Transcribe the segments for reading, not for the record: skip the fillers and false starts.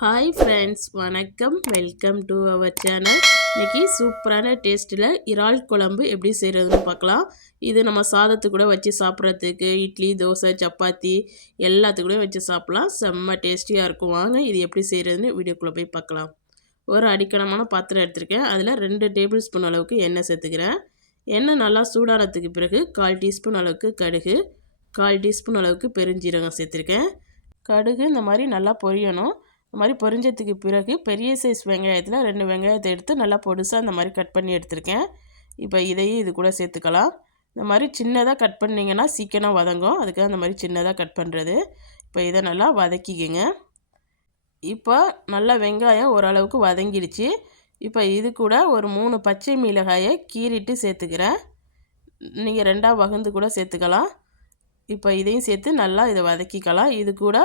Hi friends, வணக்கம். Welcome to our channel. இன்றைக்கி சூப்பரான டேஸ்ட்டில் இறால் குழம்பு எப்படி செய்கிறதுன்னு பார்க்கலாம். இது நம்ம சாதத்து கூட வச்சு சாப்பிட்றதுக்கு, இட்லி, தோசை, சப்பாத்தி எல்லாத்துக்கூடயும் வச்சு சாப்பிட்லாம். செம்ம டேஸ்டியாக இருக்கும். வாங்க இது எப்படி செய்கிறதுன்னு வீடியோக்குள்ளே போய் பார்க்கலாம். ஒரு அடிக்கனமான பாத்திரம் எடுத்திருக்கேன். அதில் 2 டேபிள் ஸ்பூன் அளவுக்கு எண்ணெய் சேர்த்துக்கிறேன். எண்ணெய் நல்லா சூடானதுக்கு பிறகு 1/4 டீஸ்பூன் அளவுக்கு கடுகு, 1/4 டீஸ்பூன் அளவுக்கு பெருஞ்சீரகம் சேர்த்துருக்கேன். கடுகு இந்த மாதிரி நல்லா பொரியணும். இந்த மாதிரி பொரிஞ்சதுக்கு பிறகு பெரிய சைஸ் வெங்காயத்தில் 2 வெங்காயத்தை எடுத்து நல்லா பொடுசாக இந்த மாதிரி கட் பண்ணி எடுத்திருக்கேன். இப்போ இதையும் இது கூட சேர்த்துக்கலாம். இந்த மாதிரி சின்னதாக கட் பண்ணிங்கன்னா சீக்கிரம் வதங்கும். அதுக்காக இந்த மாதிரி சின்னதாக கட் பண்ணுறது. இப்போ இதை நல்லா வதக்கிக்கங்க. இப்போ நல்லா வெங்காயம் ஓரளவுக்கு வதங்கிடுச்சு. இப்போ இது கூட ஒரு 3 பச்சை மிளகாயை கீறிட்டு சேர்த்துக்கிறேன். நீங்கள் 2ஆக வகுந்து கூட சேர்த்துக்கலாம். இப்போ இதையும் சேர்த்து நல்லா இதை வதக்கிக்கலாம். இது கூட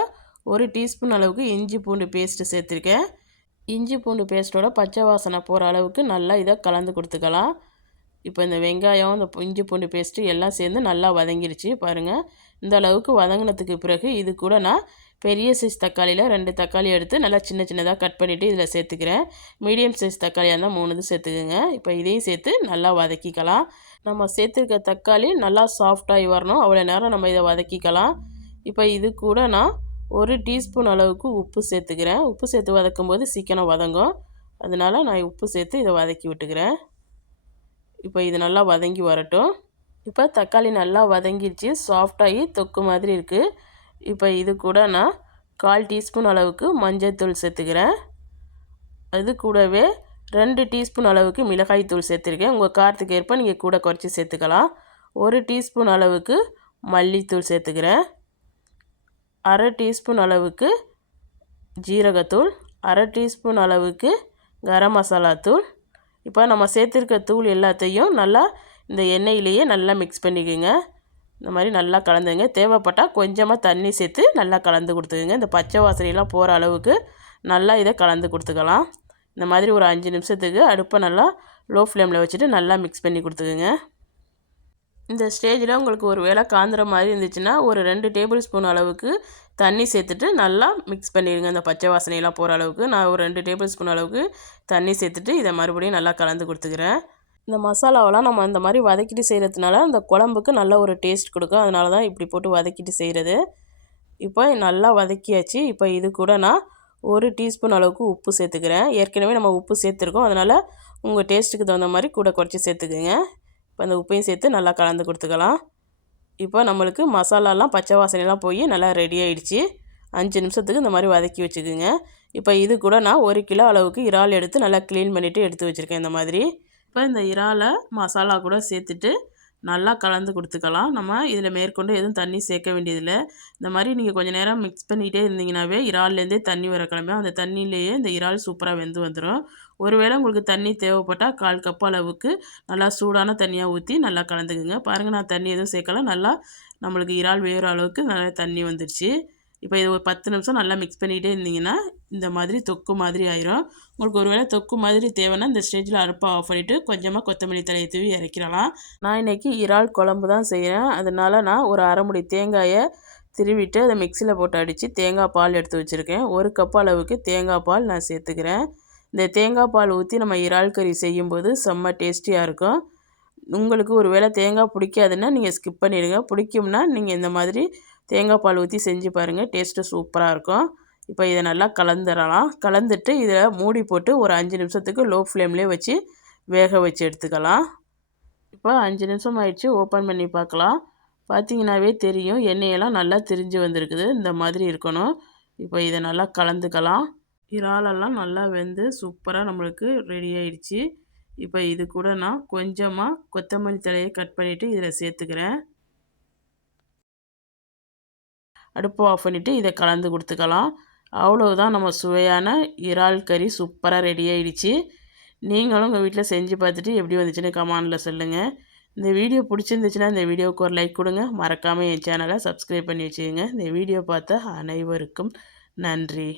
1 டீஸ்பூன் அளவுக்கு இஞ்சி பூண்டு பேஸ்ட்டு சேர்த்துருக்கேன். இஞ்சி பூண்டு பேஸ்ட்டோட பச்சை வாசனை போகிற அளவுக்கு நல்லா இதை கலந்து கொடுத்துக்கலாம். இப்போ இந்த வெங்காயம், இந்த இஞ்சி பூண்டு பேஸ்ட்டு எல்லாம் சேர்ந்து நல்லா வதங்கிடுச்சு பாருங்கள். இந்த அளவுக்கு வதங்கினதுக்கு பிறகு இது கூட நான் பெரிய சைஸ் தக்காளியில் 2 தக்காளி எடுத்து நல்லா சின்ன சின்னதாக கட் பண்ணிவிட்டு இதில் சேர்த்துக்கிறேன். மீடியம் சைஸ் தக்காளியாக இருந்தால் 3 இது சேர்த்துக்குங்க. இப்போ இதையும் சேர்த்து நல்லா வதக்கிக்கலாம். நம்ம சேர்த்துருக்க தக்காளி நல்லா சாஃப்டாகி வரணும், அவ்வளோ நேரம் நம்ம இதை வதக்கிக்கலாம். இப்போ இது கூட நான் 1 டீஸ்பூன் அளவுக்கு உப்பு சேர்த்துக்கிறேன். உப்பு சேர்த்து வதக்கும் போது சீக்கிரம் வதங்கும், அதனால் நான் உப்பு சேர்த்து இதை வதக்கி விட்டுக்கிறேன். இப்போ இது நல்லா வதங்கி வரட்டும். இப்போ தக்காளி நல்லா வதங்கிடுச்சு, சாஃப்டாகி தொக்கு மாதிரி இருக்குது. இப்போ இது கூட நான் 1/4 டீஸ்பூன் அளவுக்கு மஞ்சள் தூள் சேர்த்துக்கிறேன். அது கூடவே 2 டீஸ்பூன் அளவுக்கு மிளகாய் தூள் சேர்த்துருக்கேன். உங்கள் காரத்துக்கு ஏற்ப நீங்கள் கூட குறைச்சி சேர்த்துக்கலாம். 1 டீஸ்பூன் அளவுக்கு மல்லித்தூள் சேர்த்துக்கிறேன். 1/2 டீஸ்பூன் அளவுக்கு ஜீரகத்தூள், 1/2 டீஸ்பூன் அளவுக்கு கரம் மசாலா தூள். இப்போ நம்ம சேர்த்துருக்க தூள் எல்லாத்தையும் நல்லா இந்த எண்ணெயிலேயே நல்லா மிக்ஸ் பண்ணிக்கோங்க. இந்த மாதிரி நல்லா கலந்துங்க. தேவைப்பட்டால் கொஞ்சமாக தண்ணி சேர்த்து நல்லா கலந்து கொடுத்துக்குங்க. இந்த பச்சை வாசனையெல்லாம் போகிற அளவுக்கு நல்லா இதை கலந்து கொடுத்துக்கலாம். இந்த மாதிரி ஒரு 5 நிமிஷத்துக்கு அடுப்பை நல்லா லோ ஃப்ளேமில் வச்சுட்டு நல்லா மிக்ஸ் பண்ணி கொடுத்துக்குங்க. இந்த ஸ்டேஜில் உங்களுக்கு ஒரு வேளை காந்துற மாதிரி இருந்துச்சுன்னா ஒரு 2 டேபிள் ஸ்பூன் அளவுக்கு தண்ணி சேர்த்துட்டு நல்லா மிக்ஸ் பண்ணிடுங்க. இந்த பச்சை வாசனையெல்லாம் போகிற அளவுக்கு நான் ஒரு 2 டேபிள் ஸ்பூன் அளவுக்கு தண்ணி சேர்த்துட்டு இதை மறுபடியும் நல்லா கலந்து கொடுத்துக்கிறேன். இந்த மசாலாவெல்லாம் நம்ம இந்த மாதிரி வதக்கிட்டு செய்கிறதுனால அந்த குழம்புக்கு நல்ல ஒரு டேஸ்ட் கொடுக்கும். அதனால தான் இப்படி போட்டு வதக்கிட்டு செய்கிறது. இப்போ நல்லா வதக்கியாச்சு. இப்போ இது கூட நான் 1 டீஸ்பூன் அளவுக்கு உப்பு சேர்த்துக்கிறேன். ஏற்கனவே நம்ம உப்பு சேர்த்துருக்கோம், அதனால் உங்கள் டேஸ்ட்டுக்கு தகுந்த மாதிரி கூட குறைச்சி சேர்த்துக்குங்க. இப்போ அந்த உப்பையும் சேர்த்து நல்லா கலந்து கொடுத்துக்கலாம். இப்போ நம்மளுக்கு மசாலாலாம் பச்சை வாசனைலாம் போய் நல்லா ரெடி ஆகிடுச்சு. 5 நிமிஷத்துக்கு இந்த மாதிரி வதக்கி வச்சுக்கோங்க. இப்போ இது கூட நான் 1 கிலோ அளவுக்கு இறால் எடுத்து நல்லா க்ளீன் பண்ணிவிட்டு எடுத்து வச்சுருக்கேன். இந்த மாதிரி இப்போ இந்த இறாலை மசாலா கூட சேர்த்துட்டு நல்லா கலந்து கொடுத்துக்கலாம். நம்ம இதில் மேற்கொண்டு எதுவும் தண்ணி சேர்க்க வேண்டியதில்லை. இந்த மாதிரி நீங்கள் கொஞ்சம் நேரம் மிக்ஸ் பண்ணிகிட்டே இருந்தீங்கன்னாவே இறால்லேருந்தே தண்ணி வர கிளம்பி அந்த தண்ணியிலேயே இந்த இறால் சூப்பராக வெந்து வந்துடும். ஒருவேளை உங்களுக்கு தண்ணி தேவைப்பட்டால் 1/4 கப் அளவுக்கு நல்லா சூடான தண்ணியாக ஊற்றி நல்லா கலந்துக்குங்க. பாருங்கள், நான் தண்ணி எதுவும் சேர்க்கலாம். நல்லா நம்மளுக்கு இறால் வேகிற அளவுக்கு நல்லா தண்ணி வந்துடுச்சு. இப்போ இது ஒரு 10 நிமிஷம் நல்லா மிக்ஸ் பண்ணிகிட்டே இருந்தீங்கன்னா இந்த மாதிரி தொக்கு மாதிரி ஆயிரும். உங்களுக்கு ஒரு வேளை தொக்கு மாதிரி தேவைன்னா இந்த ஸ்டேஜில் அடுப்பை ஆஃப் பண்ணிவிட்டு கொஞ்சமாக கொத்தமல்லி தழையை தூவி இறக்கிடலாம். நான் இன்றைக்கி இறால் குழம்பு தான் செய்கிறேன். அதனால் நான் ஒரு 1/2 மூடி தேங்காயை திருவிட்டு அதை மிக்சியில் போட்டு அடித்து தேங்காய் பால் எடுத்து வச்சுருக்கேன். 1 கப் அளவுக்கு தேங்காய் பால் நான் சேர்த்துக்கிறேன். இந்த தேங்காய் பால் ஊற்றி நம்ம இறால் கறி செய்யும்போது செம்ம டேஸ்டியாக இருக்கும். உங்களுக்கு ஒரு வேளை தேங்காய் பிடிக்காதுன்னா நீங்கள் ஸ்கிப் பண்ணிடுங்க. பிடிக்கும்னா நீங்கள் இந்த மாதிரி தேங்காய் பால் ஊற்றி செஞ்சு பாருங்கள், டேஸ்ட்டு சூப்பராக இருக்கும். இப்போ இதை நல்லா கலந்துடலாம். கலந்துட்டு இதில் மூடி போட்டு ஒரு 5 நிமிஷத்துக்கு லோ ஃப்ளேம்லேயே வச்சு வேக வச்சு எடுத்துக்கலாம். இப்போ 5 நிமிஷம் ஆயிடுச்சு. ஓப்பன் பண்ணி பார்க்கலாம். பார்த்தீங்கன்னாவே தெரியும், எண்ணெயெல்லாம் நல்லா திரிஞ்சு வந்திருக்குது. இந்த மாதிரி இருக்கணும். இப்போ இதை நல்லா கலந்துக்கலாம். இறாலெல்லாம் நல்லா வெந்து சூப்பராக நம்மளுக்கு ரெடி ஆயிடுச்சு. இப்போ இது கூட நான் கொஞ்சமாக கொத்தமல்லி தழையை கட் பண்ணிவிட்டு இதில் சேர்த்துக்கிறேன். அடுப்பு ஆஃப் பண்ணிவிட்டு இதை கலந்து கொடுத்துக்கலாம். அவ்வளோதான், நம்ம சுவையான இறால் கறி சூப்பராக ரெடி ஆகிடுச்சு. நீங்களும் உங்கள் வீட்டில் செஞ்சு பார்த்துட்டு எப்படி வந்துச்சுன்னு கமெண்டில் சொல்லுங்கள். இந்த வீடியோ பிடிச்சிருந்துச்சுன்னா இந்த வீடியோவுக்கு ஒரு லைக் கொடுங்க. மறக்காமல் என் சேனலை சப்ஸ்கிரைப் பண்ணி வச்சுக்கோங்க. இந்த வீடியோ பார்த்த அனைவருக்கும் நன்றி.